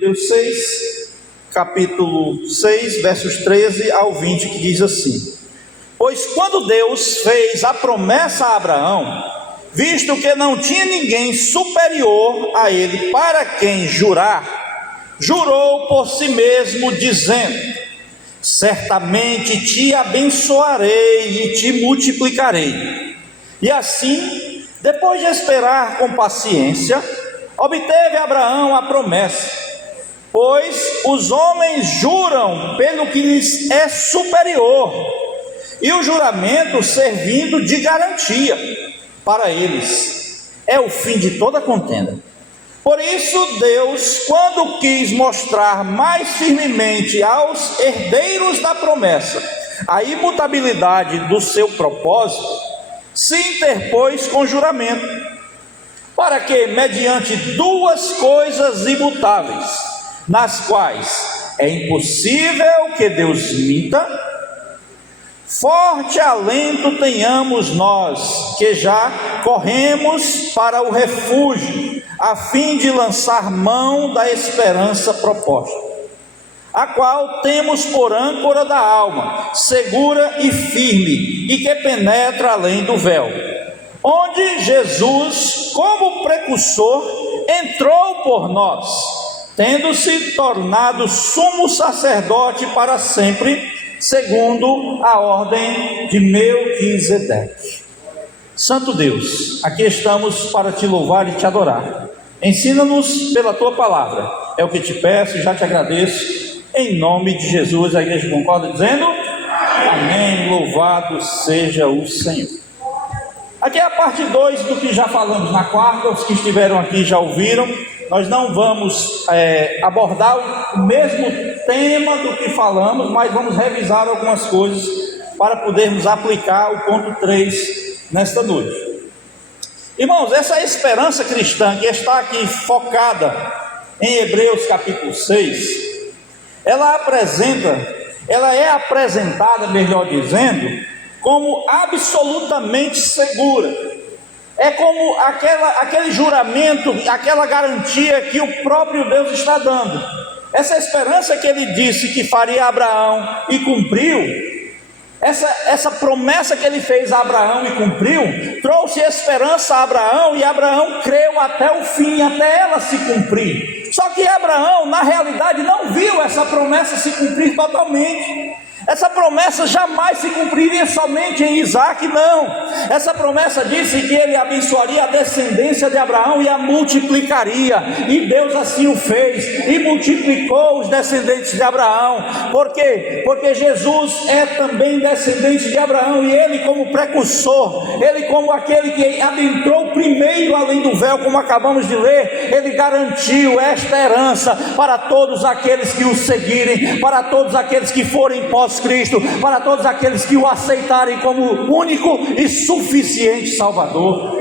Hebreus 6, capítulo 6, versos 13 ao 20, que diz assim: Pois quando Deus fez a promessa a Abraão, visto que não tinha ninguém superior a ele para quem jurar, jurou por si mesmo, dizendo: Certamente te abençoarei e te multiplicarei. E assim, depois de esperar com paciência, obteve Abraão a promessa, pois os homens juram pelo que lhes é superior, e o juramento servindo de garantia para eles, é o fim de toda contenda. Por isso Deus, quando quis mostrar mais firmemente aos herdeiros da promessa a imutabilidade do seu propósito, se interpôs com juramento, para que, mediante duas coisas imutáveis, nas quais é impossível que Deus minta, forte alento tenhamos nós, que já corremos para o refúgio, a fim de lançar mão da esperança proposta, a qual temos por âncora da alma, segura e firme, e que penetra além do véu, onde Jesus, como precursor, entrou por nós, tendo-se tornado sumo sacerdote para sempre, segundo a ordem de Melquisedeque. Santo Deus, aqui estamos para te louvar e te adorar. Ensina-nos pela tua palavra, é o que te peço e já te agradeço, em nome de Jesus. A igreja concorda dizendo amém, louvado seja o Senhor. Aqui é a parte 2 do que já falamos na quarta. Os que estiveram aqui já ouviram. Nós não vamos abordar o mesmo tema do que falamos, mas vamos revisar algumas coisas para podermos aplicar o ponto 3 nesta noite. Irmãos, essa esperança cristã que está aqui focada em Hebreus capítulo 6, ela é apresentada, melhor dizendo, como absolutamente segura. É como aquele juramento, aquela garantia que o próprio Deus está dando. Essa esperança que ele disse que faria a Abraão e cumpriu, essa promessa que ele fez a Abraão e cumpriu, trouxe esperança a Abraão, e Abraão creu até o fim, até ela se cumprir. Só que Abraão, na realidade, não viu essa promessa se cumprir totalmente. Essa promessa jamais se cumpriria somente em Isaac, não. Essa promessa disse que ele abençoaria a descendência de Abraão e a multiplicaria, e Deus assim o fez, e multiplicou os descendentes de Abraão. Por quê? Porque Jesus é também descendente de Abraão, e ele como precursor, ele como aquele que adentrou primeiro além do véu, como acabamos de ler, ele garantiu esta herança para todos aqueles que o seguirem, para todos aqueles que forem pós-Cristo, para todos aqueles que o aceitarem como único e suficiente Salvador.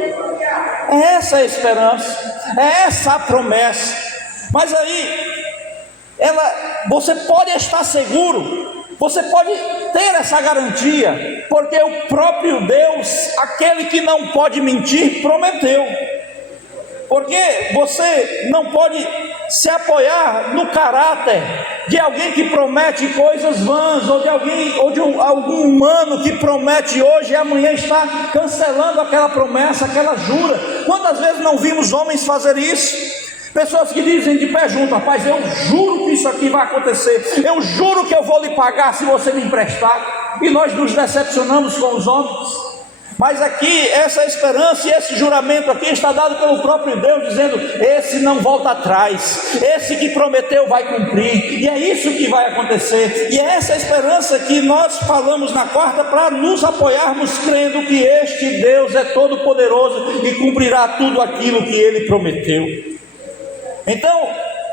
É essa a esperança, é essa a promessa. Mas aí, você pode estar seguro, você pode ter essa garantia, porque o próprio Deus, aquele que não pode mentir, prometeu. Porque você não pode se apoiar no caráter de alguém que promete coisas vãs, ou de algum humano que promete hoje e amanhã está cancelando aquela promessa, aquela jura. Quantas vezes não vimos homens fazer isso? Pessoas que dizem de pé junto: rapaz, eu juro que isso aqui vai acontecer, eu juro que eu vou lhe pagar se você me emprestar. E nós nos decepcionamos com os homens. Mas aqui, essa esperança e esse juramento aqui está dado pelo próprio Deus, dizendo: esse não volta atrás, esse que prometeu vai cumprir, e é isso que vai acontecer. E é essa esperança que nós falamos na quarta, para nos apoiarmos crendo que este Deus é todo poderoso e cumprirá tudo aquilo que ele prometeu. Então,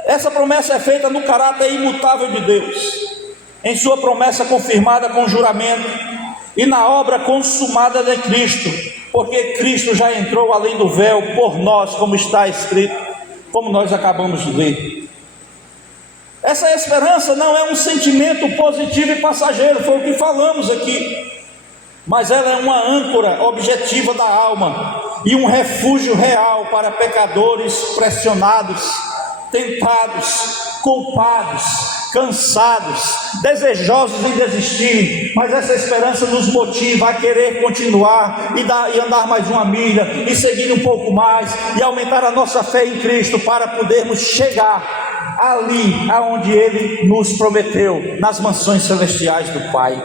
essa promessa é feita no caráter imutável de Deus, em sua promessa confirmada com juramento, e na obra consumada de Cristo, porque Cristo já entrou além do véu por nós, como está escrito, como nós acabamos de ler. Essa esperança não é um sentimento positivo e passageiro, foi o que falamos aqui, mas ela é uma âncora objetiva da alma, e um refúgio real para pecadores pressionados, tentados, culpados, cansados, desejosos de desistir, mas essa esperança nos motiva a querer continuar e andar mais uma milha, e seguir um pouco mais, e aumentar a nossa fé em Cristo, para podermos chegar ali aonde Ele nos prometeu, nas mansões celestiais do Pai.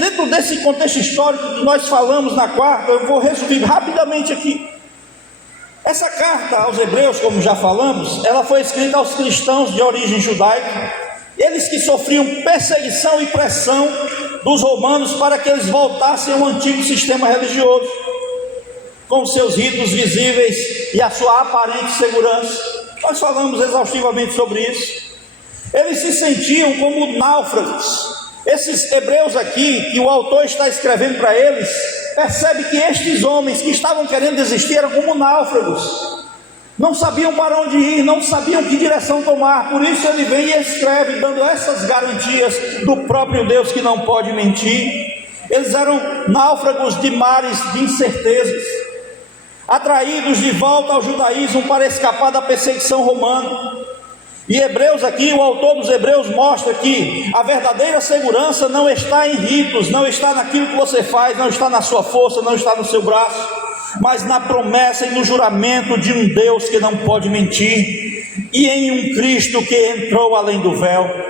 Dentro desse contexto histórico que nós falamos na quarta, eu vou resumir rapidamente aqui. Essa carta aos Hebreus, como já falamos, ela foi escrita aos cristãos de origem judaica, eles que sofriam perseguição e pressão dos romanos para que eles voltassem ao antigo sistema religioso, com seus ritos visíveis e a sua aparente segurança. Nós falamos exaustivamente sobre isso. Eles se sentiam como náufragos. Esses hebreus aqui, que o autor está escrevendo para eles, percebe que estes homens que estavam querendo desistir eram como náufragos, não sabiam para onde ir, não sabiam que direção tomar. Por isso ele vem e escreve, dando essas garantias do próprio Deus que não pode mentir. Eles eram náufragos de mares de incertezas, atraídos de volta ao judaísmo para escapar da perseguição romana. E Hebreus aqui, o autor dos Hebreus mostra que a verdadeira segurança não está em ritos, não está naquilo que você faz, não está na sua força, não está no seu braço, mas na promessa e no juramento de um Deus que não pode mentir, e em um Cristo que entrou além do véu.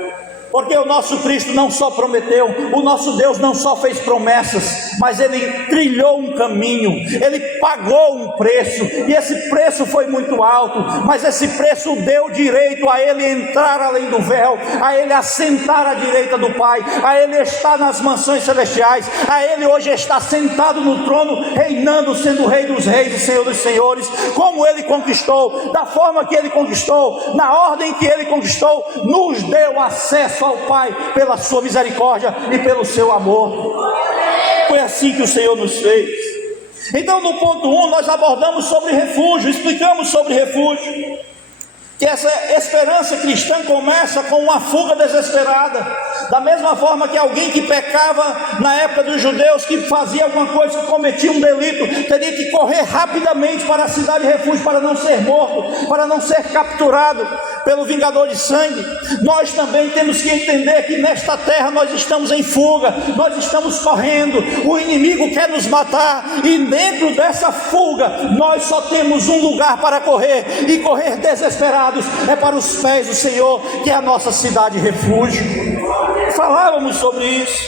Porque o nosso Cristo não só prometeu, o nosso Deus não só fez promessas, mas Ele trilhou um caminho, Ele pagou um preço, e esse preço foi muito alto, mas esse preço deu direito a Ele entrar além do véu, a Ele assentar à direita do Pai, a Ele estar nas mansões celestiais, a Ele hoje está sentado no trono, reinando, sendo o Rei dos Reis e Senhor dos Senhores. Como Ele conquistou, da forma que Ele conquistou, na ordem que Ele conquistou, nos deu acesso ao Pai pela sua misericórdia e pelo seu amor. Foi assim que o Senhor nos fez. Então, no ponto 1, nós abordamos sobre refúgio, explicamos sobre refúgio, que essa esperança cristã começa com uma fuga desesperada, da mesma forma que alguém que pecava na época dos judeus, que fazia alguma coisa, que cometia um delito, teria que correr rapidamente para a cidade de refúgio, para não ser morto, para não ser capturado pelo vingador de sangue. Nós também temos que entender que nesta terra nós estamos em fuga, nós estamos correndo, o inimigo quer nos matar, e dentro dessa fuga nós só temos um lugar para correr, e correr desesperado é para os pés do Senhor, que é a nossa cidade de refúgio. Falávamos sobre isso.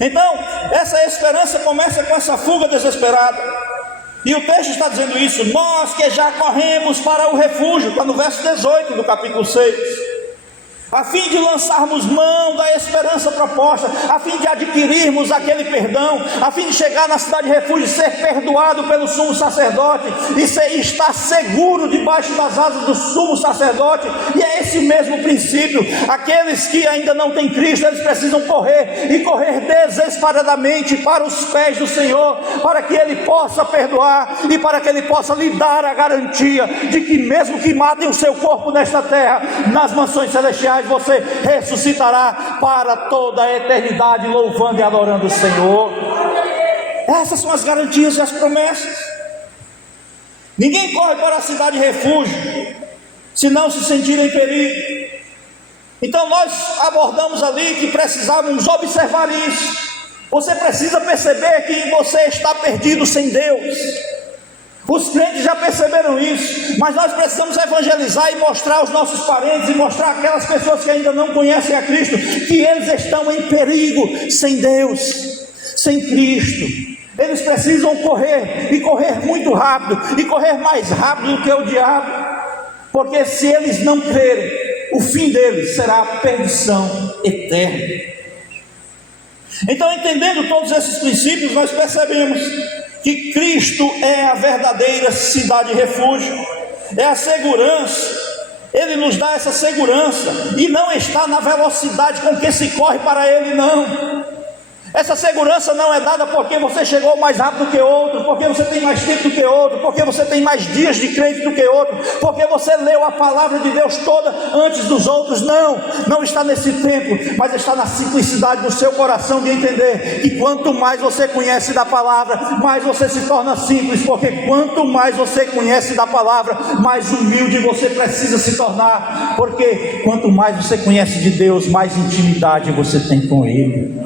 Então, essa esperança começa com essa fuga desesperada, e o texto está dizendo isso: nós que já corremos para o refúgio, está no verso 18 do capítulo 6, a fim de lançarmos mão da esperança proposta, a fim de adquirirmos aquele perdão, a fim de chegar na cidade de refúgio, ser perdoado pelo sumo sacerdote, e estar seguro debaixo das asas do sumo sacerdote. E é esse mesmo princípio. Aqueles que ainda não têm Cristo, eles precisam correr, e correr desesperadamente para os pés do Senhor, para que Ele possa perdoar, e para que Ele possa lhe dar a garantia de que mesmo que matem o seu corpo nesta terra, nas mansões celestiais você ressuscitará para toda a eternidade, louvando e adorando o Senhor. Essas são as garantias e as promessas. Ninguém corre para a cidade de refúgio se não se sentir em perigo. Então nós abordamos ali que precisávamos observar isso. Você precisa perceber que você está perdido sem Deus. Os crentes já perceberam isso, mas nós precisamos evangelizar e mostrar aos nossos parentes, e mostrar aquelas pessoas que ainda não conhecem a Cristo, que eles estão em perigo sem Deus, sem Cristo. Eles precisam correr, e correr muito rápido, e correr mais rápido do que o diabo, porque se eles não crerem, o fim deles será a perdição eterna. Então, entendendo todos esses princípios, nós percebemos que Cristo é a verdadeira cidade de refúgio, é a segurança. Ele nos dá essa segurança, e não está na velocidade com que se corre para Ele, não. Essa segurança não é dada porque você chegou mais rápido que outro, porque você tem mais tempo do que outro, porque você tem mais dias de crente do que outro, porque você leu a palavra de Deus toda antes dos outros. Não, não está nesse tempo, mas está na simplicidade do seu coração de entender que quanto mais você conhece da palavra, mais você se torna simples, porque quanto mais você conhece da palavra, mais humilde você precisa se tornar, porque quanto mais você conhece de Deus, mais intimidade você tem com Ele.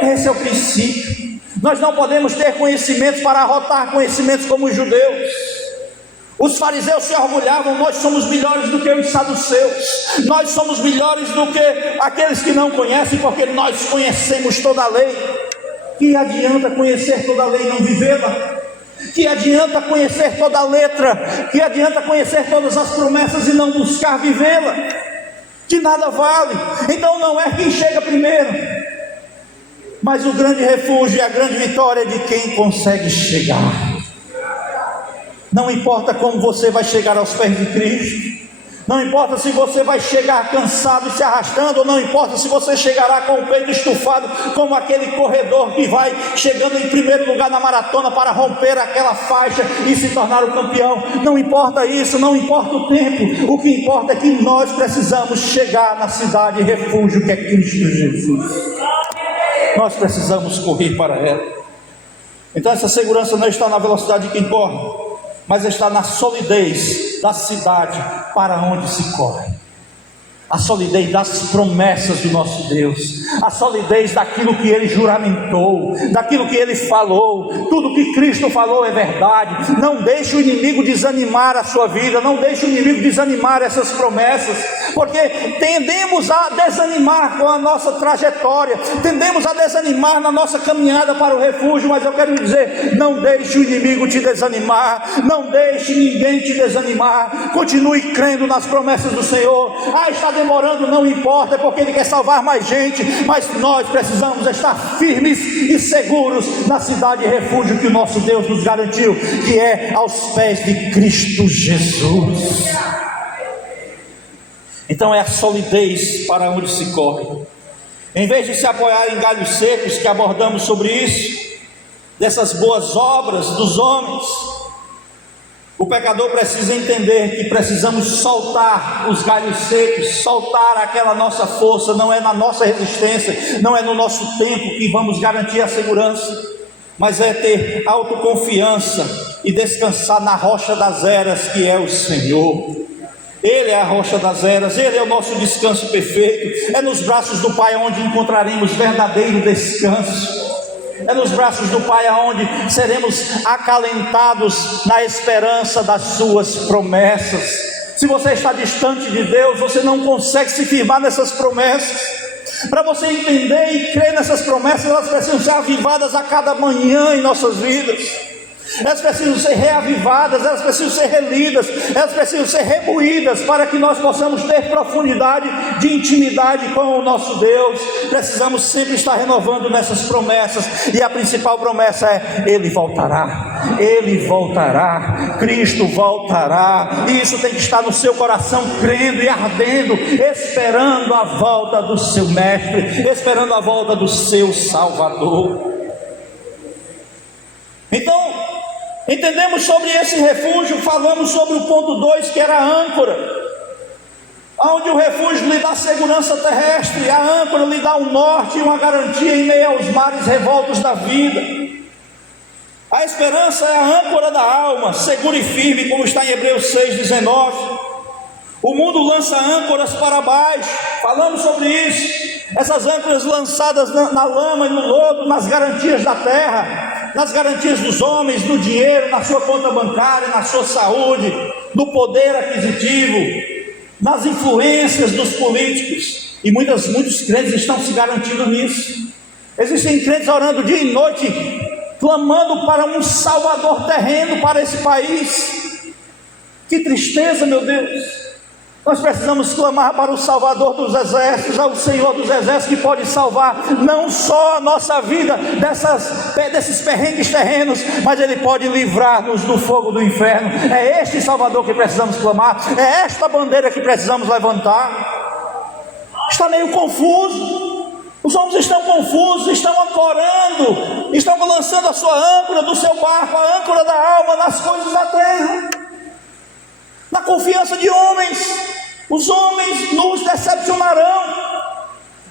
Esse é o princípio. Nós não podemos ter conhecimentos para arrotar conhecimentos como os judeus. Os fariseus se orgulhavam: nós somos melhores do que os saduceus, nós somos melhores do que aqueles que não conhecem, porque nós conhecemos toda a lei. Que adianta conhecer toda a lei e não vivê-la? Que adianta conhecer toda a letra? Que adianta conhecer todas as promessas e não buscar vivê-la? De nada vale. Então não é quem chega primeiro, mas o grande refúgio e a grande vitória é de quem consegue chegar. Não importa como você vai chegar aos pés de Cristo, não importa se você vai chegar cansado e se arrastando, ou não importa se você chegará com o peito estufado, como aquele corredor que vai chegando em primeiro lugar na maratona para romper aquela faixa e se tornar o campeão. Não importa isso, não importa o tempo, o que importa é que nós precisamos chegar na cidade refúgio que é Cristo Jesus. Nós precisamos correr para ela. Então essa segurança não está na velocidade de quem corre, mas está na solidez da cidade para onde se corre. A solidez das promessas do nosso Deus, a solidez daquilo que Ele juramentou, daquilo que Ele falou. Tudo que Cristo falou é verdade. Não deixe o inimigo desanimar a sua vida, não deixe o inimigo desanimar essas promessas, porque tendemos a desanimar com a nossa trajetória, tendemos a desanimar na nossa caminhada para o refúgio. Mas eu quero lhe dizer: não deixe o inimigo te desanimar, não deixe ninguém te desanimar. Continue crendo nas promessas do Senhor. Está demorando, não importa, é porque Ele quer salvar mais gente, mas nós precisamos estar firmes e seguros na cidade de refúgio que o nosso Deus nos garantiu, que é aos pés de Cristo Jesus. Então é a solidez para onde se corre. Em vez de se apoiar em galhos secos, que abordamos sobre isso, dessas boas obras dos homens, o pecador precisa entender que precisamos soltar os galhos secos, soltar aquela nossa força. Não é na nossa resistência, não é no nosso tempo que vamos garantir a segurança, mas é ter autoconfiança e descansar na rocha das eras, que é o Senhor. Ele é a rocha das eras, Ele é o nosso descanso perfeito. É nos braços do Pai onde encontraremos verdadeiro descanso. É nos braços do Pai aonde seremos acalentados na esperança das suas promessas. Se você está distante de Deus, você não consegue se firmar nessas promessas. Para você entender e crer nessas promessas, elas precisam ser avivadas a cada manhã em nossas vidas. Elas precisam ser reavivadas, elas precisam ser relidas, elas precisam ser remoídas, para que nós possamos ter profundidade de intimidade com o nosso Deus. Precisamos sempre estar renovando nessas promessas, e a principal promessa é: Ele voltará, Ele voltará, Cristo voltará. E isso tem que estar no seu coração, crendo e ardendo, esperando a volta do seu Mestre, esperando a volta do seu Salvador. Então, entendemos sobre esse refúgio, falamos sobre o ponto 2, que era a âncora, onde o refúgio lhe dá segurança terrestre, a âncora lhe dá um norte e uma garantia em meio aos mares revoltos da vida. A esperança é a âncora da alma, segura e firme, como está em Hebreus 6,19. O mundo lança âncoras para baixo, falamos sobre isso. Essas âncoras lançadas na lama e no lodo, nas garantias da terra, nas garantias dos homens, no dinheiro, na sua conta bancária, na sua saúde, no poder aquisitivo, nas influências dos políticos. E muitos crentes estão se garantindo nisso. Existem crentes orando dia e noite, clamando para um salvador terreno para esse país. Que tristeza, meu Deus! Nós precisamos clamar para o Salvador dos exércitos, ao Senhor dos exércitos, que pode salvar não só a nossa vida desses perrengues terrenos, mas Ele pode livrar-nos do fogo do inferno. É este Salvador que precisamos clamar, é esta bandeira que precisamos levantar. Está meio confuso. Os homens estão confusos, estão ancorando, estão lançando a sua âncora do seu barco, a âncora da alma, nas coisas da terra, na confiança de homens. Os homens nos decepcionarão,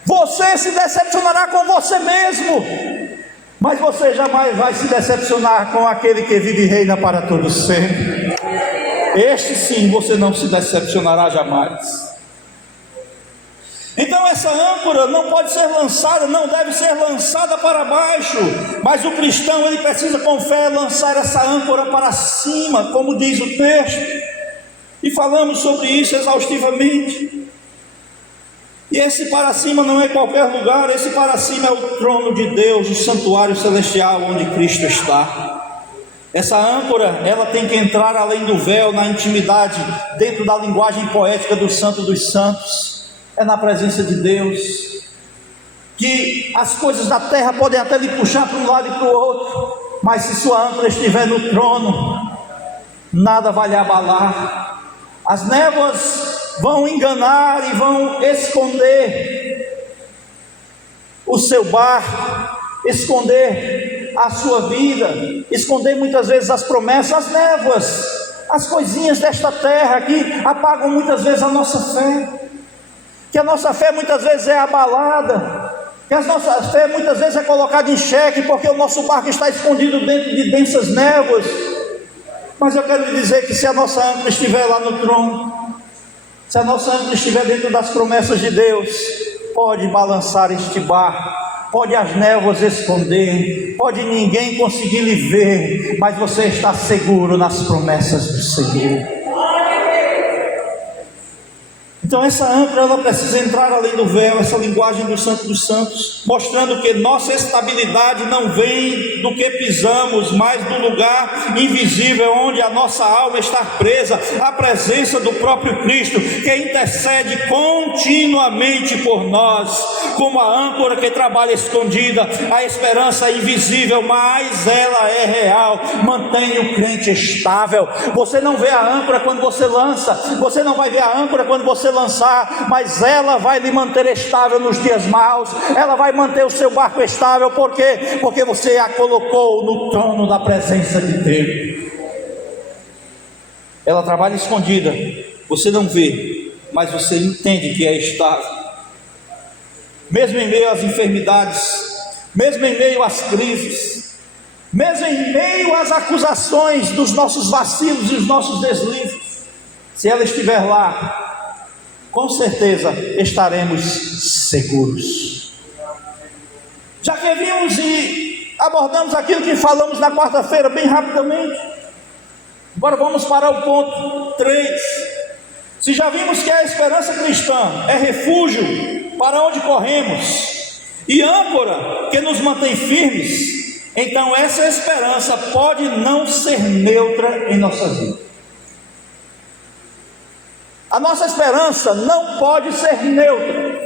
você se decepcionará com você mesmo, mas você jamais vai se decepcionar com aquele que vive e reina para todo sempre. Este sim, você não se decepcionará jamais. Então essa âncora não pode ser lançada, não deve ser lançada para baixo, mas o cristão, ele precisa com fé lançar essa âncora para cima, como diz o texto, e falamos sobre isso exaustivamente. E esse para cima não é qualquer lugar, esse para cima é o trono de Deus, o santuário celestial onde Cristo está. Essa âncora, ela tem que entrar além do véu, na intimidade, dentro da linguagem poética do Santo dos Santos. É na presença de Deus, que as coisas da terra podem até lhe puxar para um lado e para o outro, mas se sua âncora estiver no trono, nada vai lhe abalar. As névoas vão enganar e vão esconder o seu barco, esconder a sua vida, esconder muitas vezes as promessas, as névoas, as coisinhas desta terra que apagam muitas vezes a nossa fé, que a nossa fé muitas vezes é abalada, que a nossa fé muitas vezes é colocada em xeque, porque o nosso barco está escondido dentro de densas névoas. Mas eu quero lhe dizer que se a nossa âncora estiver lá no trono, se a nossa âncora estiver dentro das promessas de Deus, pode balançar este barco, pode as névoas esconder, pode ninguém conseguir lhe ver, mas você está seguro nas promessas do Senhor. Então essa âncora, ela precisa entrar além do véu, essa linguagem do Santo dos Santos, mostrando que nossa estabilidade não vem do que pisamos, mas do lugar invisível, onde a nossa alma está presa, à presença do próprio Cristo, que intercede continuamente por nós, como a âncora que trabalha escondida. A esperança é invisível, mas ela é real, mantém o crente estável. Você não vê a âncora quando você lança, você não vai ver a âncora quando você lançar, mas ela vai lhe manter estável nos dias maus, ela vai manter o seu barco estável. Por quê? Porque você a colocou no trono da presença de Deus. Ela trabalha escondida, você não vê, mas você entende que é estável, mesmo em meio às enfermidades, mesmo em meio às crises, mesmo em meio às acusações dos nossos vacilos e dos nossos deslizes. Se ela estiver lá, com certeza estaremos seguros. Já que vimos e abordamos aquilo que falamos na quarta-feira, bem rapidamente, agora vamos para o ponto 3. Se já vimos que a esperança cristã é refúgio para onde corremos e âncora que nos mantém firmes, então essa esperança pode não ser neutra em nossa vida. A nossa esperança não pode ser neutra,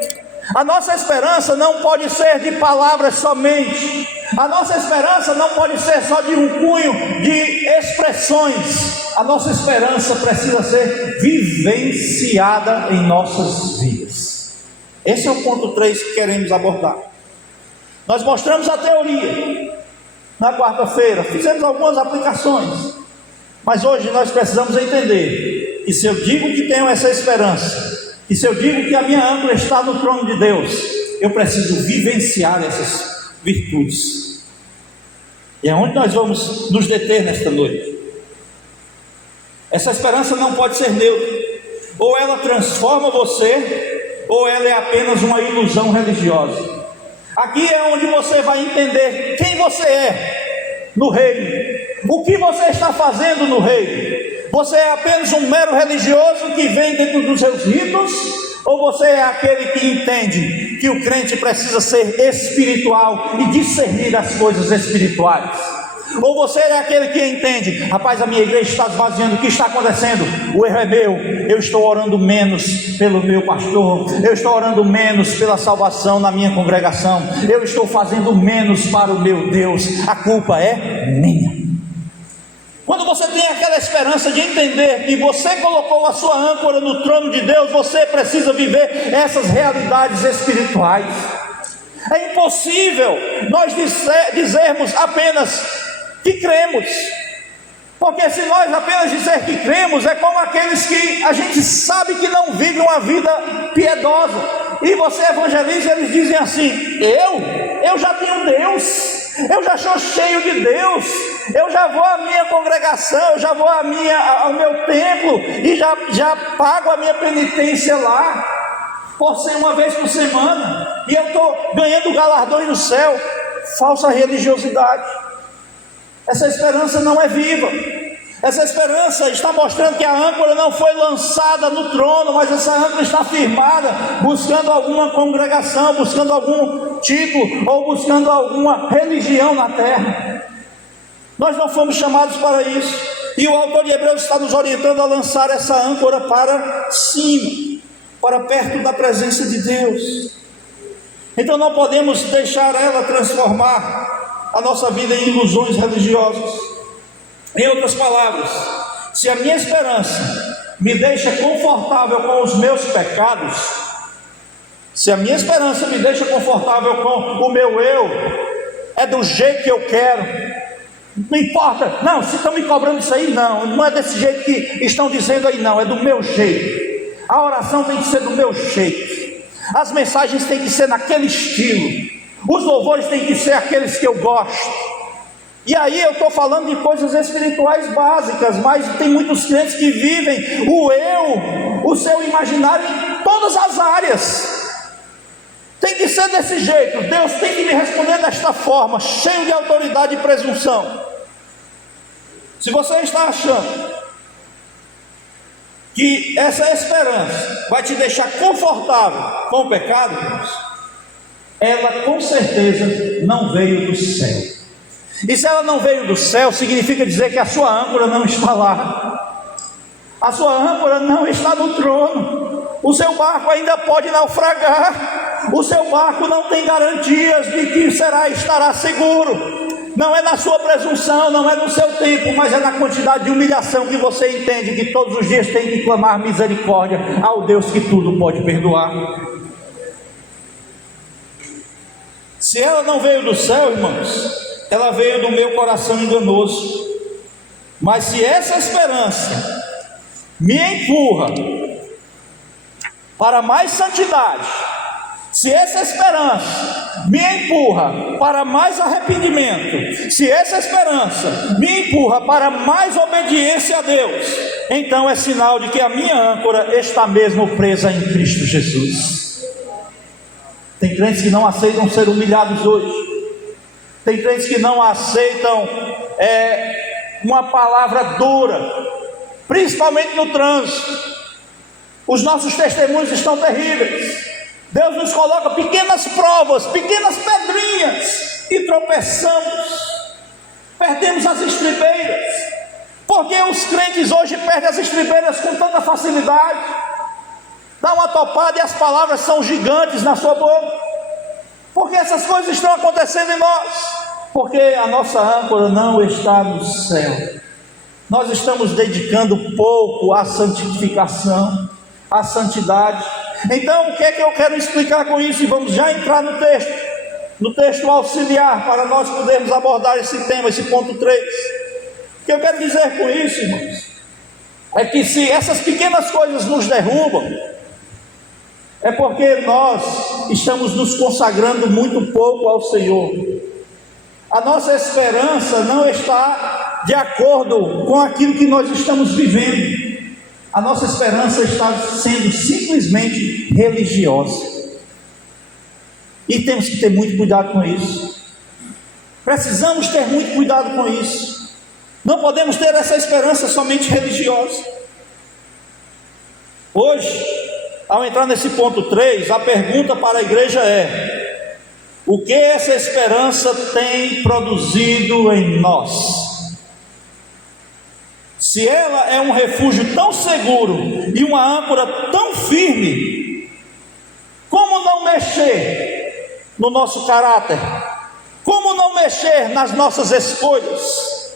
a nossa esperança não pode ser de palavras somente, a nossa esperança não pode ser só de um cunho de expressões. A nossa esperança precisa ser vivenciada em nossas vidas. Esse é o ponto 3 que queremos abordar. Nós mostramos a teoria na quarta-feira, fizemos algumas aplicações, mas hoje nós precisamos entender que se eu digo que tenho essa esperança, e se eu digo que a minha âncora está no trono de Deus, eu preciso vivenciar essas virtudes. E é onde nós vamos nos deter nesta noite. Essa esperança não pode ser neutra, ou ela transforma você, ou ela é apenas uma ilusão religiosa. Aqui é onde você vai entender quem você é no reino, o que você está fazendo no reino. Você é apenas um mero religioso que vem dentro dos seus ritos, ou você é aquele que entende que o crente precisa ser espiritual e discernir as coisas espirituais? Ou você é aquele que entende, rapaz, a minha igreja está esvaziando, o que está acontecendo? O erro é meu, eu estou orando menos pelo meu pastor, eu estou orando menos pela salvação na minha congregação, eu estou fazendo menos para o meu Deus, a culpa é minha. Quando você tem aquela esperança de entender que você colocou a sua âncora no trono de Deus, você precisa viver essas realidades espirituais. É impossível nós dizermos apenas que cremos, porque se nós apenas disser que cremos, é como aqueles que a gente sabe que não vivem uma vida piedosa, e você evangeliza e eles dizem assim: eu já tenho Deus, eu já sou cheio de Deus, eu já vou à minha congregação, eu já vou ao meu templo, e já pago a minha penitência lá, por ser uma vez por semana, e eu estou ganhando galardões no céu. Falsa religiosidade. Essa esperança não é viva. Essa esperança está mostrando que a âncora não foi lançada no trono, mas essa âncora está firmada, buscando alguma congregação, buscando algum título, ou buscando alguma religião na terra. Nós não fomos chamados para isso, e o autor de Hebreus está nos orientando a lançar essa âncora para cima, para perto da presença de Deus. Então não podemos deixar ela transformar a nossa vida em ilusões religiosas. Em outras palavras, se a minha esperança me deixa confortável com os meus pecados, se a minha esperança me deixa confortável com o meu eu, é do jeito que eu quero, não importa, não, se estão me cobrando isso aí, não é desse jeito que estão dizendo aí, não, é do meu jeito. A oração tem que ser do meu jeito, as mensagens têm que ser naquele estilo, os louvores têm que ser aqueles que eu gosto. E aí eu estou falando de coisas espirituais básicas, mas tem muitos crentes que vivem o eu, o seu imaginário em todas as áreas. Tem que ser desse jeito, Deus tem que me responder desta forma, cheio de autoridade e presunção. Se você está achando que essa esperança vai te deixar confortável com o pecado, ela com certeza não veio do céu. E se ela não veio do céu, significa dizer que a sua âncora não está lá, a sua âncora não está no trono, o seu barco ainda pode naufragar, o seu barco não tem garantias de que estará seguro. Não é na sua presunção, não é no seu tempo, mas é na quantidade de humilhação que você entende que todos os dias tem que clamar misericórdia ao Deus que tudo pode perdoar. Se ela não veio do céu, irmãos, ela veio do meu coração enganoso. Mas se essa esperança me empurra para mais santidade, se essa esperança me empurra para mais arrependimento, se essa esperança me empurra para mais obediência a Deus, então é sinal de que a minha âncora está mesmo presa em Cristo Jesus. Tem crentes que não aceitam ser humilhados hoje, tem crentes que não aceitam uma palavra dura, principalmente no trânsito. Os nossos testemunhos estão terríveis. Deus nos coloca pequenas provas, pequenas pedrinhas, e tropeçamos, perdemos as estribeiras. Porque os crentes hoje perdem as estribeiras com tanta facilidade? Dá uma topada e as palavras são gigantes na sua boca. Porque essas coisas estão acontecendo em nós, porque a nossa âncora não está no céu. Nós estamos dedicando pouco à santificação, à santidade. Então o que é que eu quero explicar com isso? E vamos já entrar no texto auxiliar, para nós podermos abordar esse tema, esse ponto 3. O que eu quero dizer com isso, irmãos, é que se essas pequenas coisas nos derrubam, é porque nós estamos nos consagrando muito pouco ao Senhor. A nossa esperança não está de acordo com aquilo que nós estamos vivendo. A nossa esperança está sendo simplesmente religiosa. E temos que ter muito cuidado com isso. Precisamos ter muito cuidado com isso. Não podemos ter essa esperança somente religiosa. Hoje, ao entrar nesse ponto 3, a pergunta para a igreja é: o que essa esperança tem produzido em nós? Se ela é um refúgio tão seguro e uma âncora tão firme, como não mexer no nosso caráter? Como não mexer nas nossas escolhas?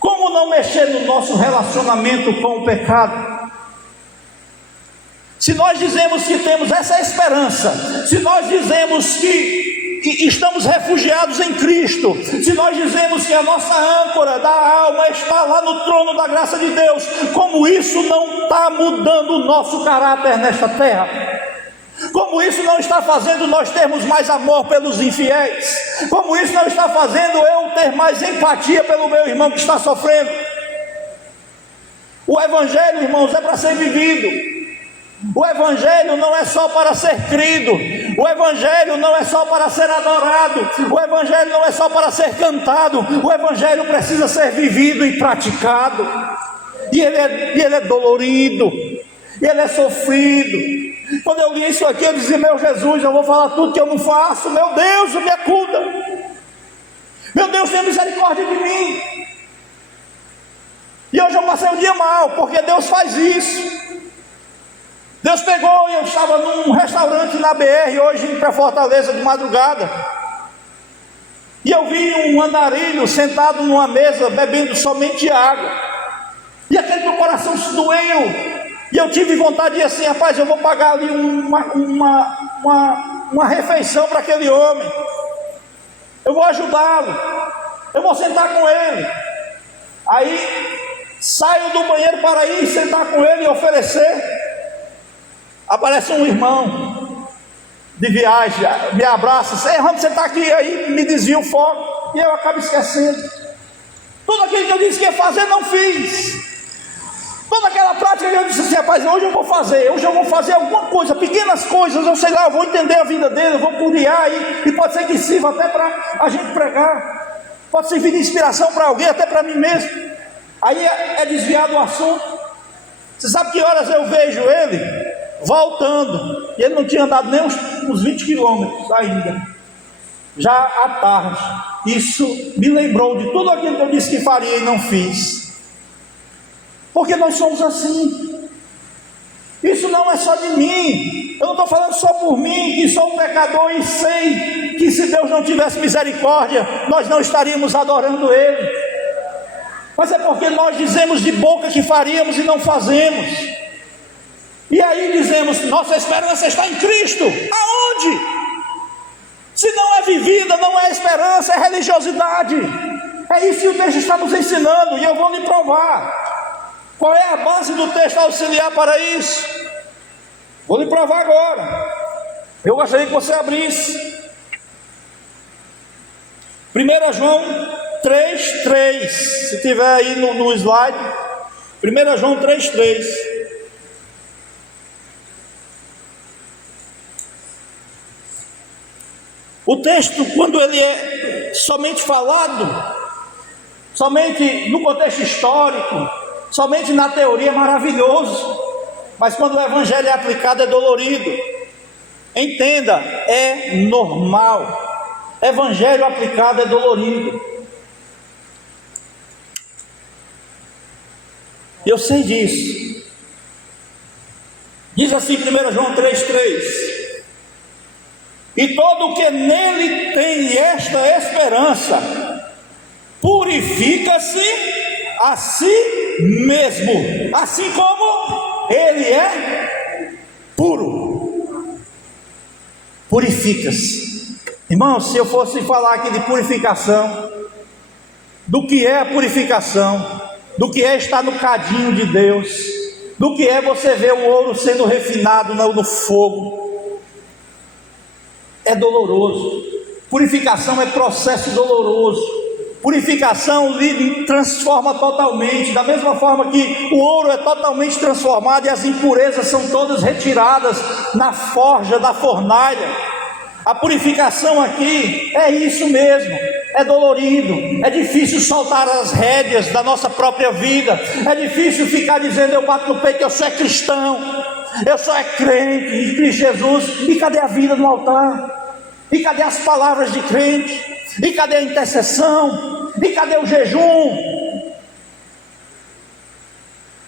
Como não mexer no nosso relacionamento com o pecado? Se nós dizemos que temos essa esperança, se nós dizemos que e estamos refugiados em Cristo, se nós dizemos que a nossa âncora da alma está lá no trono da graça de Deus, como isso não está mudando o nosso caráter nesta terra? Como isso não está fazendo nós termos mais amor pelos infiéis? Como isso não está fazendo eu ter mais empatia pelo meu irmão que está sofrendo? O Evangelho, irmãos, é para ser vivido. O Evangelho não é só para ser crido. O Evangelho não é só para ser adorado. O Evangelho não é só para ser cantado. O Evangelho precisa ser vivido e praticado. E ele é dolorido, ele é sofrido. Quando eu li isso aqui, eu dizia: meu Jesus, eu vou falar tudo que eu não faço. Meu Deus, me acuda. Meu Deus, tenha misericórdia de mim. E hoje eu passei o dia mal, porque Deus faz isso. Deus pegou, e eu estava num restaurante na BR hoje, indo para Fortaleza de madrugada, e eu vi um andarilho sentado numa mesa, bebendo somente água, e aquele meu coração se doeu, e eu tive vontade de ir assim: rapaz, eu vou pagar ali uma refeição para aquele homem, eu vou ajudá-lo, eu vou sentar com ele. Aí saio do banheiro para ir sentar com ele e oferecer. Aparece um irmão de viagem, me abraça: Ramos, você está aqui? Aí me desvia o foco, e eu acabo esquecendo. Tudo aquilo que eu disse que ia fazer, não fiz. Toda aquela prática que eu disse assim: rapaz, hoje eu vou fazer alguma coisa, pequenas coisas, eu sei lá, eu vou entender a vida dele, eu vou curiar, e pode ser que sirva até para a gente pregar, pode servir de inspiração para alguém, até para mim mesmo. Aí é desviado o assunto. Você sabe que horas eu vejo ele voltando, e ele não tinha andado nem uns 20 quilômetros ainda, já à tarde. Isso me lembrou de tudo aquilo que eu disse que faria e não fiz, porque nós somos assim. Isso não é só de mim, eu não estou falando só por mim, que sou um pecador e sei que se Deus não tivesse misericórdia, nós não estaríamos adorando Ele, mas é porque nós dizemos de boca que faríamos e não fazemos. E aí dizemos: nossa esperança está em Cristo. Aonde? Se não é vivida, não é esperança, é religiosidade. É isso que o texto está nos ensinando, e eu vou lhe provar. Qual é a base do texto auxiliar para isso? Vou lhe provar agora. Eu gostaria que você abrisse 1 João 3,3. Se tiver aí no slide, 1 João 3,3. O texto, quando ele é somente falado, somente no contexto histórico, somente na teoria, é maravilhoso, mas quando o Evangelho é aplicado, é dolorido. Entenda, é normal. Evangelho aplicado é dolorido. Eu sei disso. Diz assim 1 João 3,3: e todo o que nele tem esta esperança, purifica-se a si mesmo, assim como ele é puro. Purifica-se. Irmão, se eu fosse falar aqui de purificação, do que é a purificação, do que é estar no cadinho de Deus, do que é você ver o ouro sendo refinado no fogo, é doloroso. Purificação é processo doloroso. Purificação lhe transforma totalmente, da mesma forma que o ouro é totalmente transformado e as impurezas são todas retiradas na forja da fornalha. A purificação aqui é isso mesmo, é dolorido, é difícil soltar as rédeas da nossa própria vida, é difícil ficar dizendo: eu bato no peito, eu sou cristão, eu sou crente em Cristo Jesus. E cadê a vida no altar? E cadê as palavras de crente? E cadê a intercessão? E cadê o jejum?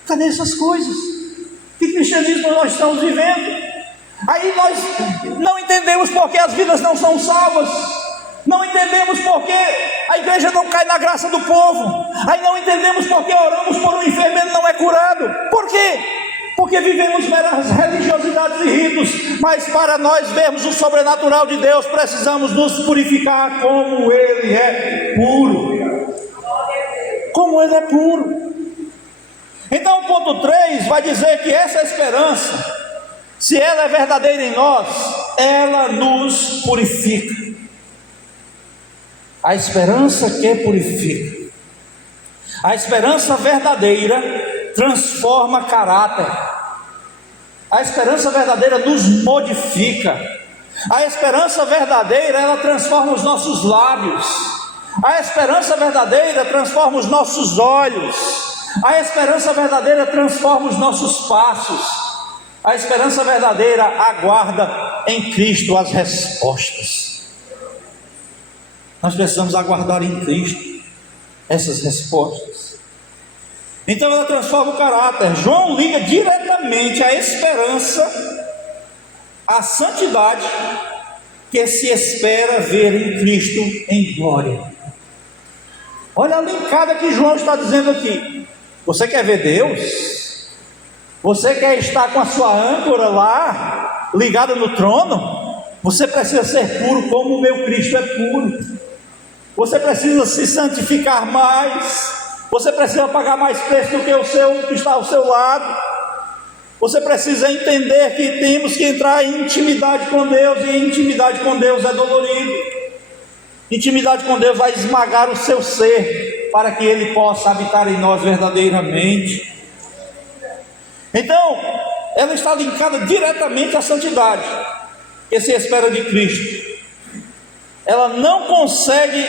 Cadê essas coisas? Que cristianismo nós estamos vivendo? Aí nós não entendemos porque as vidas não são salvas, não entendemos porque a igreja não cai na graça do povo, aí não entendemos porque oramos por um enfermo e ele não é curado. Por quê? porque vivemos meras religiosidades e ritos, mas para nós vermos o sobrenatural de Deus, precisamos nos purificar como Ele é puro. Como Ele é puro. Então o ponto 3 vai dizer que essa esperança, se ela é verdadeira em nós, ela nos purifica. A esperança que purifica. A esperança verdadeira transforma caráter. A esperança verdadeira nos modifica. A esperança verdadeira, ela transforma os nossos lábios. A esperança verdadeira transforma os nossos olhos. A esperança verdadeira transforma os nossos passos. A esperança verdadeira aguarda em Cristo as respostas. Nós precisamos aguardar em Cristo essas respostas. Então ela transforma o caráter. João liga diretamente a esperança à santidade que se espera ver em Cristo em glória. Olha a linkada que João está dizendo aqui. Você quer ver Deus? Você quer estar com a sua âncora lá, ligada no trono? Você precisa ser puro como o meu Cristo é puro. Você precisa se santificar mais. Você precisa pagar mais preço do que o seu que está ao seu lado. Você precisa entender que temos que entrar em intimidade com Deus, e intimidade com Deus é dolorido. Intimidade com Deus vai esmagar o seu ser, para que Ele possa habitar em nós verdadeiramente. Então, ela está linkada diretamente à santidade que se espera de Cristo. Ela não consegue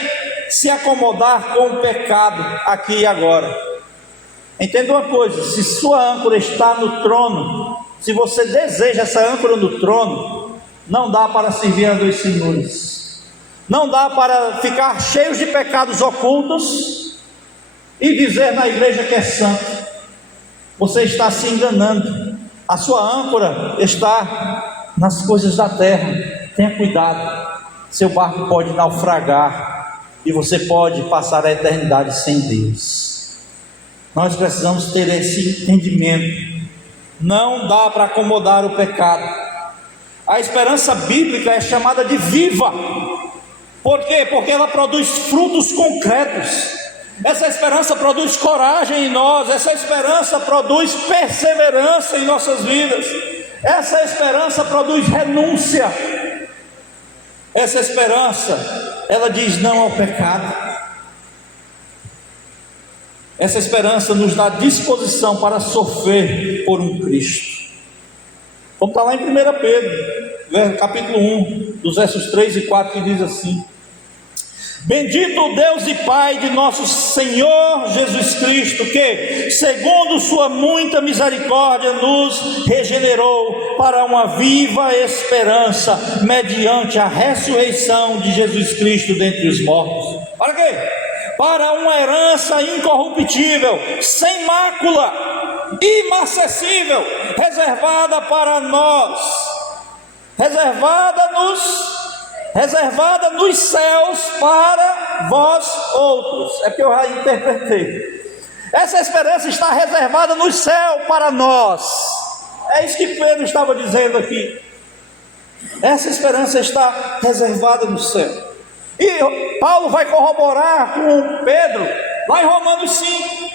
se acomodar com o pecado aqui e agora. Entenda uma coisa: se sua âncora está no trono, se você deseja essa âncora no trono, não dá para servir a dois senhores. Não dá para ficar cheios de pecados ocultos e dizer na igreja que é santo. Você está se enganando. A sua âncora está nas coisas da terra. Tenha cuidado. Seu barco pode naufragar e você pode passar a eternidade sem Deus. Nós precisamos ter esse entendimento. Não dá para acomodar o pecado. A esperança bíblica é chamada de viva. Por quê? Porque ela produz frutos concretos. Essa esperança produz coragem em nós. Essa esperança produz perseverança em nossas vidas. Essa esperança produz renúncia. Essa esperança, ela diz não ao pecado. Essa esperança nos dá disposição para sofrer por um Cristo. Vamos estar lá em 1 Pedro, capítulo 1, dos versos 3 e 4, que diz assim: Bendito o Deus e Pai de nosso Senhor Jesus Cristo, que, segundo sua muita misericórdia, nos regenerou para uma viva esperança, mediante a ressurreição de Jesus Cristo dentre os mortos. Para quê? Para uma herança incorruptível, sem mácula, imacessível, reservada para nós, reservada nos céus para vós outros. É que eu já interpretei. Essa esperança está reservada no céu para nós. É isso que Pedro estava dizendo aqui. Essa esperança está reservada no céu. E Paulo vai corroborar com Pedro lá em Romanos 5,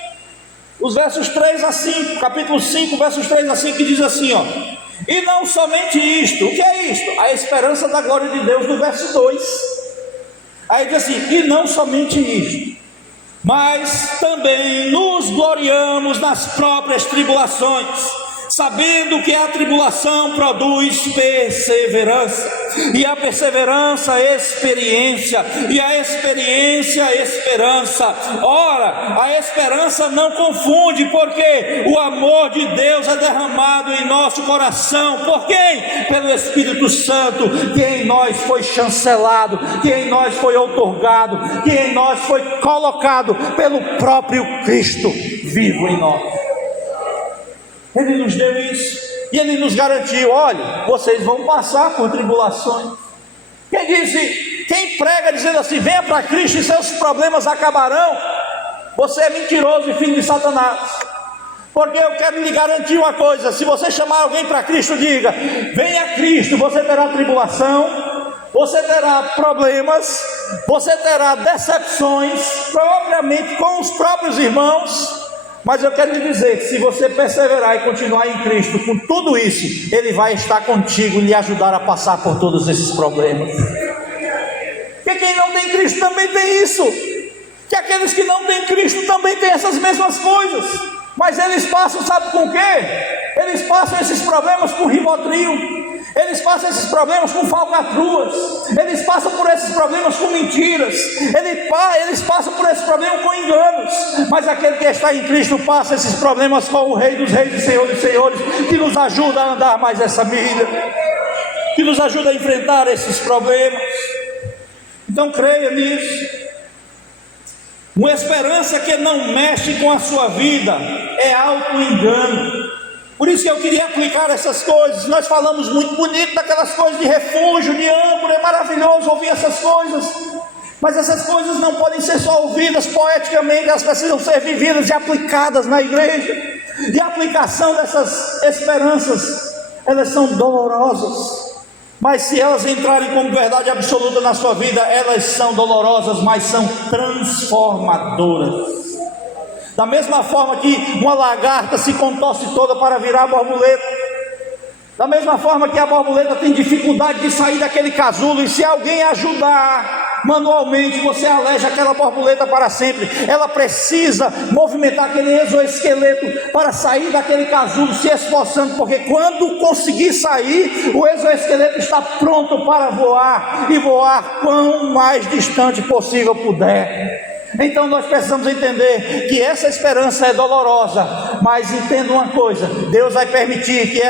os versos 3 a 5, capítulo 5, versos 3 a 5, que diz assim, ó: E não somente isto. O que é isto? A esperança da glória de Deus, no verso 2. Aí diz assim: e não somente isto, mas também nos gloriamos nas próprias tribulações, sabendo que a tribulação produz perseverança, e a perseverança experiência, e a experiência esperança. Ora, a esperança não confunde, porque o amor de Deus é derramado em nosso coração. Por quem? Pelo Espírito Santo, que em nós foi chancelado, que em nós foi outorgado, que em nós foi colocado pelo próprio Cristo vivo em nós. Ele nos deu isso, e Ele nos garantiu: olha, vocês vão passar por tribulações. Quem prega dizendo assim, venha para Cristo e seus problemas acabarão, você é mentiroso e filho de Satanás. Porque eu quero lhe garantir uma coisa: se você chamar alguém para Cristo, diga: venha a Cristo, você terá tribulação, você terá problemas, você terá decepções, propriamente com os próprios irmãos. Mas eu quero lhe dizer que se você perseverar e continuar em Cristo, com tudo isso, Ele vai estar contigo e lhe ajudar a passar por todos esses problemas. Porque quem não tem Cristo também tem isso, que aqueles que não têm Cristo também têm essas mesmas coisas, mas eles passam, sabe com o quê? Eles passam esses problemas com ribotril, eles passam esses problemas com falcatruas, eles passam por esses problemas com mentiras, eles passam por esses problemas com enganos. Mas aquele que está em Cristo passa esses problemas com o Rei dos Reis e Senhor dos Senhores, que nos ajuda a andar mais essa vida, que nos ajuda a enfrentar esses problemas. Então creia nisso. Uma esperança que não mexe com a sua vida é auto-engano. Por isso que eu queria aplicar essas coisas. Nós falamos muito bonito daquelas coisas de refúgio, de âncora, é maravilhoso ouvir essas coisas, mas essas coisas não podem ser só ouvidas poeticamente, elas precisam ser vividas e aplicadas na igreja. E a aplicação dessas esperanças, elas são dolorosas, mas se elas entrarem como verdade absoluta na sua vida, elas são dolorosas, mas são transformadoras. Da mesma forma que uma lagarta se contorce toda para virar borboleta, da mesma forma que a borboleta tem dificuldade de sair daquele casulo, e se alguém ajudar manualmente, você aleja aquela borboleta para sempre. Ela precisa movimentar aquele exoesqueleto para sair daquele casulo, se esforçando, porque quando conseguir sair, o exoesqueleto está pronto para voar, e voar quão mais distante possível puder. Então nós precisamos entender que essa esperança é dolorosa, mas entenda uma coisa: Deus vai permitir que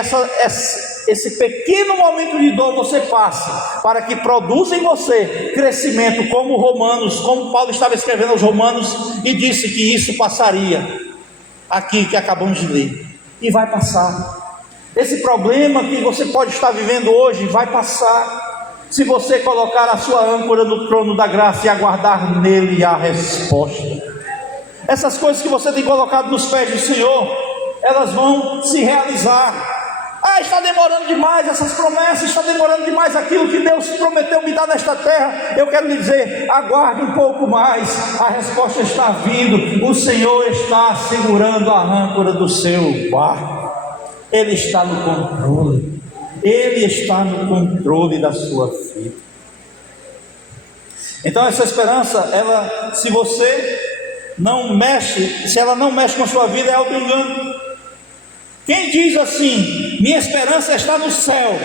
esse pequeno momento de dor você passe, para que produza em você crescimento, como Paulo estava escrevendo aos Romanos, e disse que isso passaria, aqui que acabamos de ler, e vai passar. Esse problema que você pode estar vivendo hoje vai passar, se você colocar a sua âncora no trono da graça e aguardar nele a resposta. Essas coisas que você tem colocado nos pés do Senhor, elas vão se realizar. Está demorando demais essas promessas, está demorando demais aquilo que Deus prometeu me dar nesta terra. Eu quero lhe dizer: aguarde um pouco mais, a resposta está vindo. O Senhor está segurando a âncora do seu barco, Ele está no controle. Ele está no controle da sua vida. Então essa esperança, se ela não mexe com a sua vida, é auto-engano. Quem diz assim: minha esperança está no céu,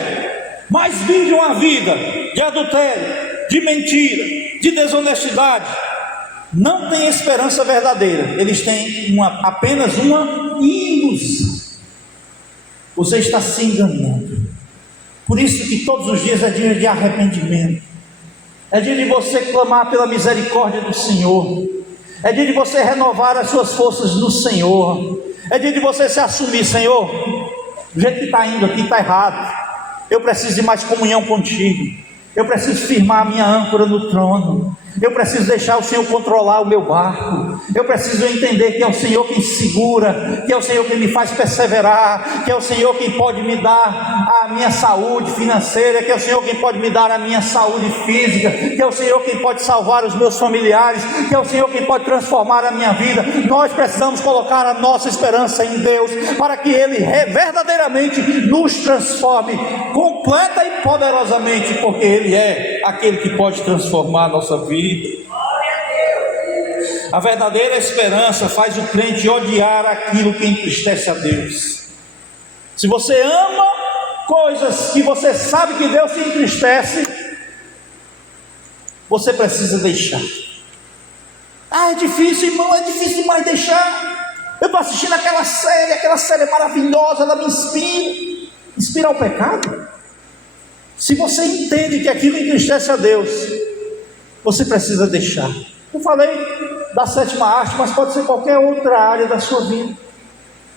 mas vive uma vida de adultério, de mentira, de desonestidade, não tem esperança verdadeira. Eles têm apenas uma ilusão. Você está se enganando. Por isso que todos os dias é dia de arrependimento, é dia de você clamar pela misericórdia do Senhor, é dia de você renovar as suas forças no Senhor, é dia de você se assumir: Senhor, do jeito que está indo aqui está errado, eu preciso de mais comunhão contigo, eu preciso firmar a minha âncora no trono, eu preciso deixar o Senhor controlar o meu barco, eu preciso entender que é o Senhor quem segura, que é o Senhor quem me faz perseverar, que é o Senhor quem pode me dar a minha saúde financeira, que é o Senhor quem pode me dar a minha saúde física, que é o Senhor quem pode salvar os meus familiares, que é o Senhor quem pode transformar a minha vida. Nós precisamos colocar a nossa esperança em Deus, para que Ele verdadeiramente nos transforme completa e poderosamente, porque Ele é aquele que pode transformar a nossa vida. A verdadeira esperança faz o crente odiar aquilo que entristece a Deus. Se você ama coisas que você sabe que Deus se entristece, você precisa deixar. É difícil, irmão, é difícil demais deixar. Eu estou assistindo aquela série é maravilhosa, ela me inspira ao pecado. Se você entende que aquilo entristece a Deus, você precisa deixar. Eu falei da sétima arte, mas pode ser qualquer outra área da sua vida.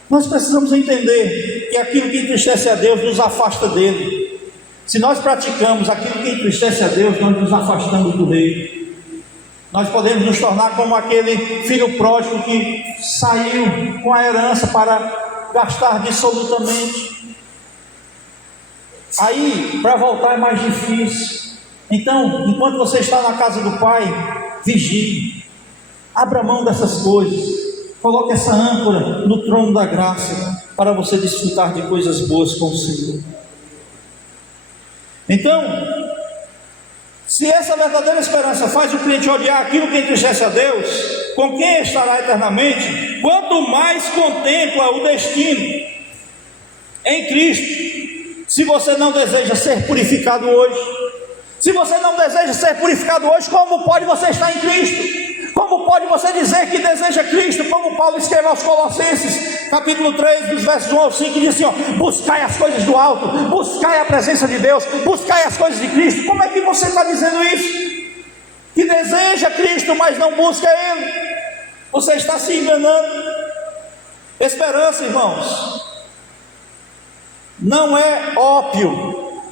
Nós precisamos entender que aquilo que entristece a Deus nos afasta dele. Se nós praticamos aquilo que entristece a Deus, nós nos afastamos do Rei. Nós podemos nos tornar como aquele filho pródigo que saiu com a herança para gastar dissolutamente. Aí, para voltar é mais difícil. Então, enquanto você está na casa do Pai, vigie, abra mão dessas coisas, coloque essa âncora no trono da graça, para você desfrutar de coisas boas com o Senhor. Então, se essa verdadeira esperança faz o crente odiar aquilo que entristece a Deus, com quem estará eternamente? Quanto mais contempla o destino em Cristo. Se você não deseja ser purificado hoje, se você não deseja ser purificado hoje, como pode você estar em Cristo? Como pode você dizer que deseja Cristo? Como Paulo escreve aos Colossenses, capítulo 3, dos versos 1 ao 5, diz assim, ó: buscai as coisas do alto, buscai a presença de Deus, buscai as coisas de Cristo. Como é que você está dizendo isso? Que deseja Cristo, mas não busca Ele? Você está se enganando. Esperança, irmãos, não é ópio.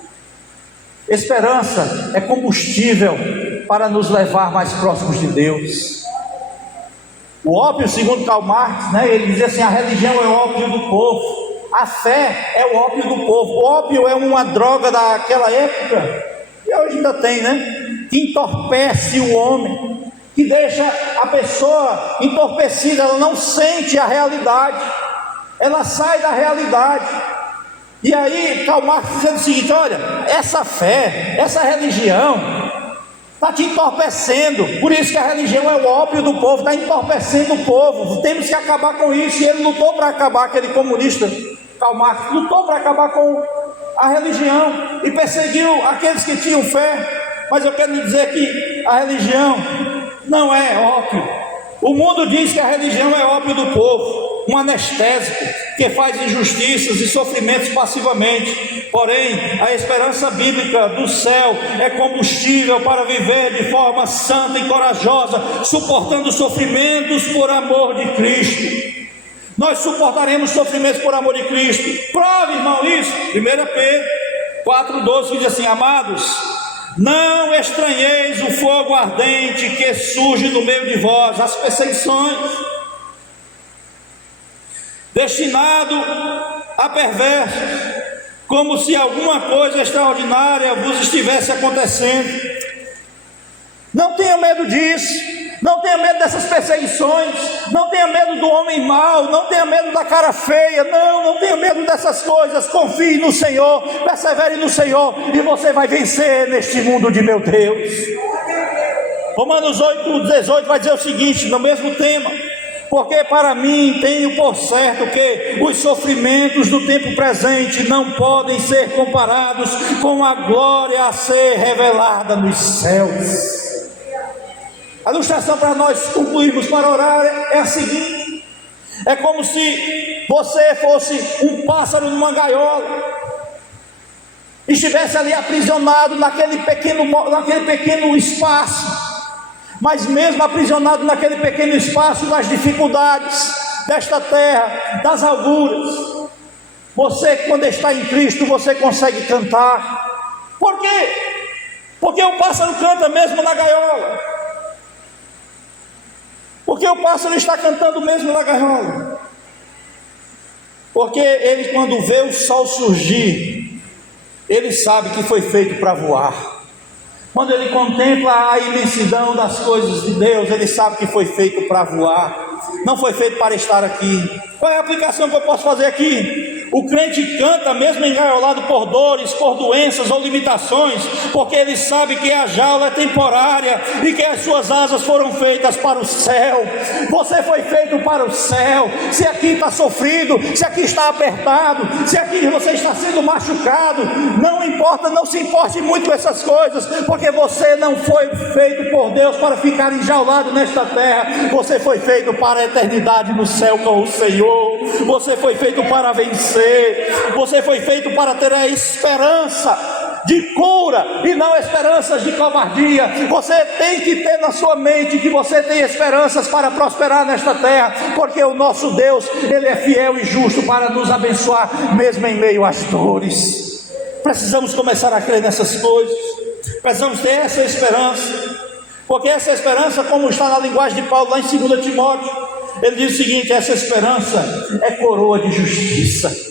Esperança é combustível para nos levar mais próximos de Deus. O ópio, segundo Karl Marx, ele dizia assim: a religião é o ópio do povo, a fé é o ópio do povo. O ópio é uma droga daquela época, e hoje ainda tem, que entorpece o homem, que deixa a pessoa entorpecida, ela não sente a realidade, ela sai da realidade. E aí Karl Marx dizendo o seguinte: olha, essa fé, essa religião está te entorpecendo. Por isso que a religião é o ópio do povo, está entorpecendo o povo. Temos que acabar com isso. E ele lutou para acabar, aquele comunista Karl Marx lutou para acabar com a religião e perseguiu aqueles que tinham fé. Mas eu quero lhe dizer que a religião não é ópio. O mundo diz que a religião é ópio do povo, um anestésico que faz injustiças e sofrimentos passivamente. Porém, a esperança bíblica do céu é combustível para viver de forma santa e corajosa, suportando sofrimentos por amor de Cristo. Nós suportaremos sofrimentos por amor de Cristo. Prove, irmão, isso. 1 Pedro 4,12 diz assim: amados, não estranheis o fogo ardente que surge no meio de vós, as perseguições, destinado a perversos, como se alguma coisa extraordinária vos estivesse acontecendo. Não tenha medo disso. Não tenha medo dessas perseguições, não tenha medo do homem mau, não tenha medo da cara feia, não tenha medo dessas coisas. Confie no Senhor, persevere no Senhor, e você vai vencer neste mundo de meu Deus. Romanos 8,18 vai dizer o seguinte, no mesmo tema: porque para mim tenho por certo que os sofrimentos do tempo presente não podem ser comparados com a glória a ser revelada nos céus. A ilustração para nós concluirmos para orar é a seguinte: é como se você fosse um pássaro numa gaiola, estivesse ali aprisionado naquele pequeno espaço, mas mesmo aprisionado naquele pequeno espaço das dificuldades desta terra, das alturas, você, quando está em Cristo, você consegue cantar. Por quê? Porque o pássaro canta mesmo na gaiola. Porque o pássaro está cantando mesmo na gaiola. Porque ele, quando vê o sol surgir, ele sabe que foi feito para voar. Quando ele contempla a imensidão das coisas de Deus, ele sabe que foi feito para voar. Não foi feito para estar aqui. Qual é a aplicação que eu posso fazer aqui? O crente canta mesmo engaiolado por dores, por doenças ou limitações, porque ele sabe que a jaula é temporária e que as suas asas foram feitas para o céu. Você foi feito para o céu. Se aqui está sofrido, se aqui está apertado, se aqui você está sendo machucado, não importa, não se importe muito com essas coisas, porque você não foi feito por Deus para ficar enjaulado nesta terra. Você foi feito para a eternidade no céu com o Senhor. Você foi feito para vencer. Você foi feito para ter a esperança de cura e não esperanças de covardia. Você tem que ter na sua mente que você tem esperanças para prosperar nesta terra, porque o nosso Deus, Ele é fiel e justo para nos abençoar mesmo em meio às dores. Precisamos começar a crer nessas coisas. Precisamos ter essa esperança. Porque essa esperança, como está na linguagem de Paulo lá em 2 Timóteo, ele diz o seguinte: essa esperança é coroa de justiça.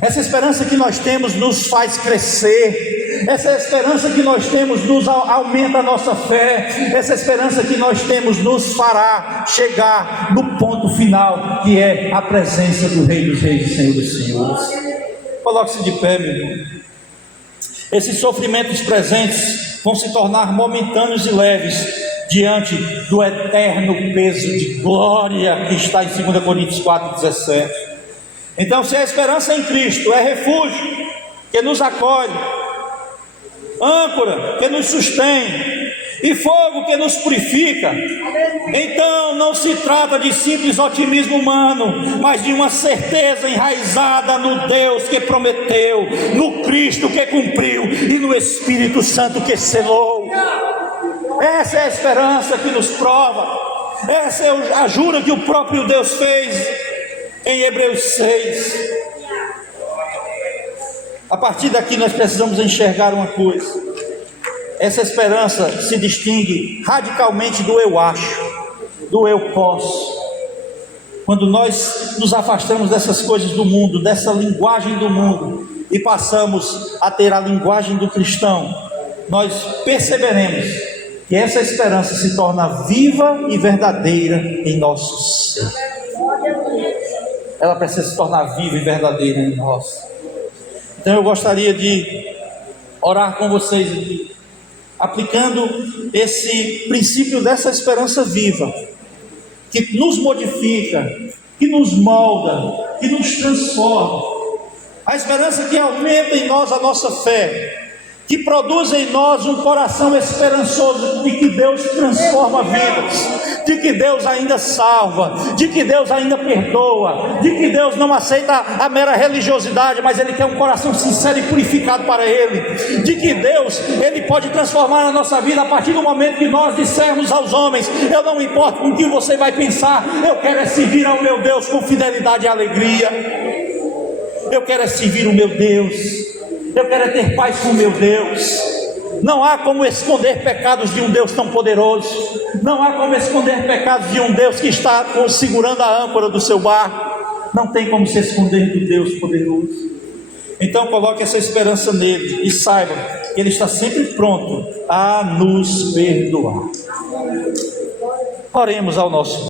Essa esperança que nós temos nos faz crescer. Essa esperança que nós temos nos aumenta a nossa fé. Essa esperança que nós temos nos fará chegar no ponto final, que é a presença do Rei dos Reis e Senhor dos Senhores. Coloque-se de pé, meu irmão. Esses sofrimentos presentes vão se tornar momentâneos e leves diante do eterno peso de glória que está em 2 Coríntios 4,17. Então, se a esperança em Cristo é refúgio que nos acolhe, âncora que nos sustém e fogo que nos purifica, então não se trata de simples otimismo humano, mas de uma certeza enraizada no Deus que prometeu, no Cristo que cumpriu e no Espírito Santo que selou. Essa é a esperança que nos prova. Essa é a jura que o próprio Deus fez em Hebreus 6. A partir daqui nós precisamos enxergar uma coisa: essa esperança se distingue radicalmente do eu acho, do eu posso. Quando nós nos afastamos dessas coisas do mundo, dessa linguagem do mundo, e passamos a ter a linguagem do cristão, nós perceberemos que essa esperança se torna viva e verdadeira em nosso ser. Ela precisa se tornar viva e verdadeira em nós. Então eu gostaria de orar com vocês aqui, aplicando esse princípio dessa esperança viva, que nos modifica, que nos molda, que nos transforma. A esperança que aumenta em nós a nossa fé, que produz em nós um coração esperançoso de que Deus transforma vidas, de que Deus ainda salva, de que Deus ainda perdoa, de que Deus não aceita a mera religiosidade, mas Ele quer um coração sincero e purificado para Ele, de que Deus, Ele pode transformar a nossa vida a partir do momento que nós dissermos aos homens: eu não me importo com o que você vai pensar, eu quero é servir ao meu Deus com fidelidade e alegria, eu quero é servir o meu Deus, eu quero é ter paz com o meu Deus. Não há como esconder pecados de um Deus tão poderoso. Não há como esconder pecados de um Deus que está segurando a âncora do seu barco. Não tem como se esconder do Deus poderoso. Então coloque essa esperança nele e saiba que Ele está sempre pronto a nos perdoar. Oremos ao nosso